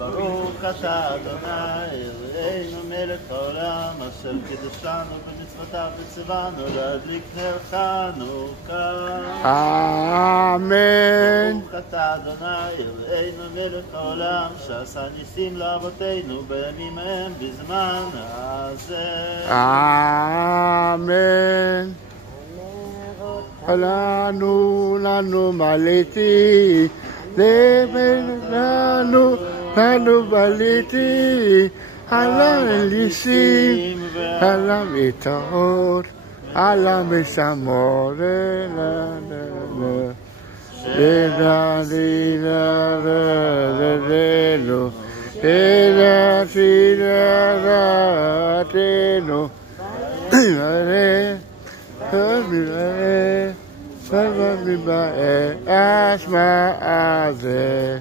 ברוך אתה אדוני אלוהינו מלך העולם אשר קידשנו במצוותיו וציוונו להדליק נר חנוכה. אמן. ברוך אתה אדוני אלוהינו מלך העולם שעשה ניסים לאבותינו בימים ההם בזמן הזה. אמן. לנו מליתי לנו בליתי על הליסים על המיטות על המשמות אשמה הזה